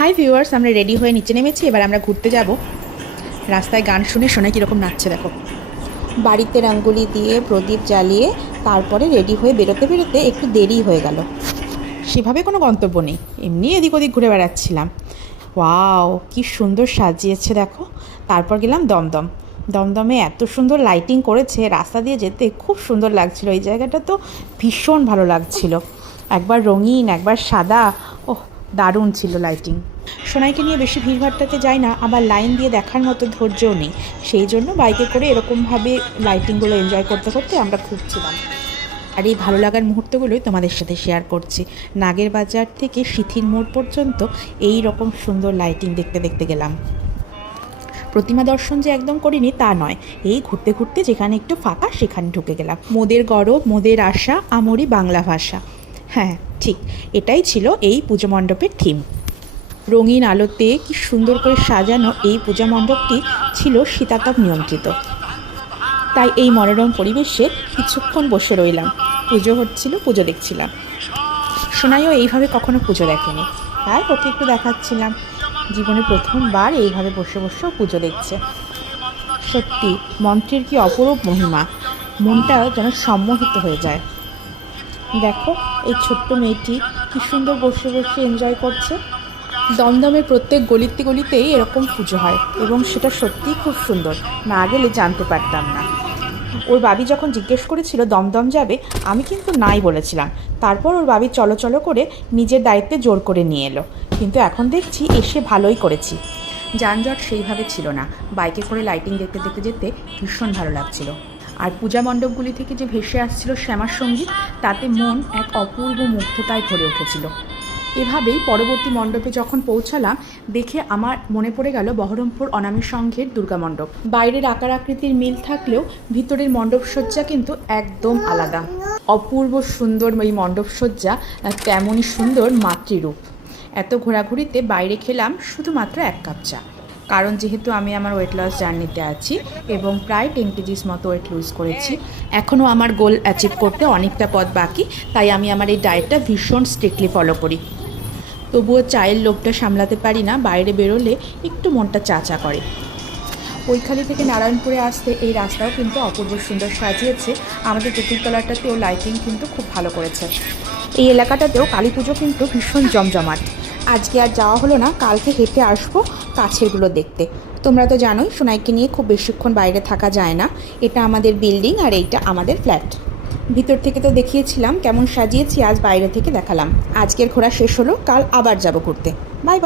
Hi viewers আমরা ready হয়ে নিচে নেমেছি, এবার আমরা ঘুরতে যাব। রাস্তায় গান শুনে শোনায় কীরকম নাচছে, দেখো। বাড়িতে রাঙ্গুলি দিয়ে প্রদীপ জ্বালিয়ে তারপরে রেডি হয়ে বেরোতে বেরোতে একটু দেরি হয়ে গেল। সেভাবে কোনো গন্তব্য নেই, এমনি এদিক ওদিক ঘুরে বেড়াচ্ছিলাম। ওয়াও, কি সুন্দর সাজিয়েছে, দেখো। তারপর গেলাম দমদম। দমদমে এত সুন্দর লাইটিং করেছে, রাস্তা দিয়ে যেতে খুব সুন্দর লাগছিল। এই জায়গাটা তো ভীষণ ভালো লাগছিল। একবার রঙিন, একবার সাদা দারুণ ছিল লাইটিং সোনাইকে নিয়ে বেশি ভিড়ভাড়টাতে যাই না, আবার লাইন দিয়ে দেখার মতো ধৈর্যও নেই। সেই জন্য বাইকে করে এরকমভাবে লাইটিংগুলো এনজয় করতে করতে আমরা ঘুরছিলাম আর এই ভালো লাগার মুহূর্তগুলোই তোমাদের সাথে শেয়ার করছি। নাগের বাজার থেকে শিথির মোড় পর্যন্ত এই রকম সুন্দর লাইটিং দেখতে দেখতে গেলাম। প্রতিমা দর্শন যে একদম করিনি তা নয়, এই ঘুরতে ঘুরতে যেখানে একটু ফাঁকা সেখানে ঢুকে গেলাম। মোদের গরব, মোদের আশা, আমরি বাংলা ভাষা। হ্যাঁ ঠিক, এটাই ছিল এই পুজো মণ্ডপের থিম রঙিন আলোতে কি সুন্দর করে সাজানো এই পূজা মণ্ডপটি ছিল শীতাতপ নিয়ন্ত্রিত। তাই এই মনোরম পরিবেশে কিছুক্ষণ বসে রইলাম। পুজো হচ্ছিল, পুজো দেখছিলাম। সোনাইও এইভাবে কখনো পুজো দেখেনি। তাই ওকে একটু দেখাচ্ছিলাম। জীবনে প্রথমবার এইভাবে বসে বসেও পুজো দেখছে। সত্যি, মন্ত্রের কি অপরূপ মহিমা। মনটা যেন সম্মোহিত হয়ে যায়। দেখো, এই ছোট্ট মেয়েটি কি সুন্দর বসে বসে এনজয় করছে। দমদমের প্রত্যেক গলিতে গলিতেই এরকম পুজো হয় এবং সেটা সত্যিই খুব সুন্দর। না গেলে জানতে পারতাম না। ওর বাবি যখন জিজ্ঞেস করেছিল দমদম যাবে, আমি কিন্তু নাই বলেছিলাম। তারপর ওর বাবি চলো চলো করে নিজের দায়িত্বে জোর করে নিয়ে এলো। কিন্তু এখন দেখছি এসে ভালোই করেছি। যানজট সেইভাবে ছিল না। বাইকে করে লাইটিং দেখতে দেখতে যেতে ভীষণ ভালো লাগছিল। আর পূজা মণ্ডপগুলি থেকে যে ভেসে আসছিল শ্যামার সংগীত, তাতে মন এক অপূর্ব মুগ্ধতায় ভরে উঠেছিল। এভাবেই পরবর্তী মণ্ডপে যখন পৌঁছালাম, দেখে আমার মনে পড়ে গেল বহরমপুর অনামী সংঘের দুর্গা মণ্ডপ। বাইরের আকার আকৃতির মিল থাকলেও ভিতরের মণ্ডপ সজ্জা কিন্তু একদম আলাদা। অপূর্ব সুন্দর এই মণ্ডপ সজ্জা তেমনই সুন্দর মাতৃরূপ। এত ঘোরাঘুরিতে বাইরে খেলাম শুধুমাত্র এক কাপ চা। কারণ যেহেতু আমি আমার ওয়েট লস জার্নিতে আছি এবং প্রায় টেন কেজিস মতো ওয়েট লুজ করেছি এখনও আমার গোল অ্যাচিভ করতে অনেকটা পথ বাকি, তাই আমি আমার এই ডায়েটটা ভীষণ স্ট্রিক্টলি ফলো করি। তবুও চায়ের লোভটা সামলাতে পারি না, বাইরে বেরোলে একটু মনটা চা চা করে। কৈখালি থেকে নারায়ণপুরে আসতে এই রাস্তাও কিন্তু অপূর্ব সুন্দর সাজিয়েছে। আমাদের তেঁতুলতলাটাতেও লাইটিং কিন্তু খুব ভালো করেছে। এই এলাকাটাতেও কালী পুজো কিন্তু ভীষণ জমজমাট। আজকে আর যাওয়া হলো না, কালকে হেঁটে আসব। কাছেরগুলো দেখতে। তোমরা তো জানোই, সোনাইকে নিয়ে খুব বেশিক্ষণ বাইরে থাকা যায় না। এটা আমাদের বিল্ডিং আর এইটা আমাদের ফ্ল্যাট। ভিতর থেকে তো দেখিয়েছিলাম কেমন সাজিয়েছি, আজ বাইরে থেকে দেখালাম। আজকের ঘোরা শেষ হলো, কাল আবার যাব ঘুরতে। বাই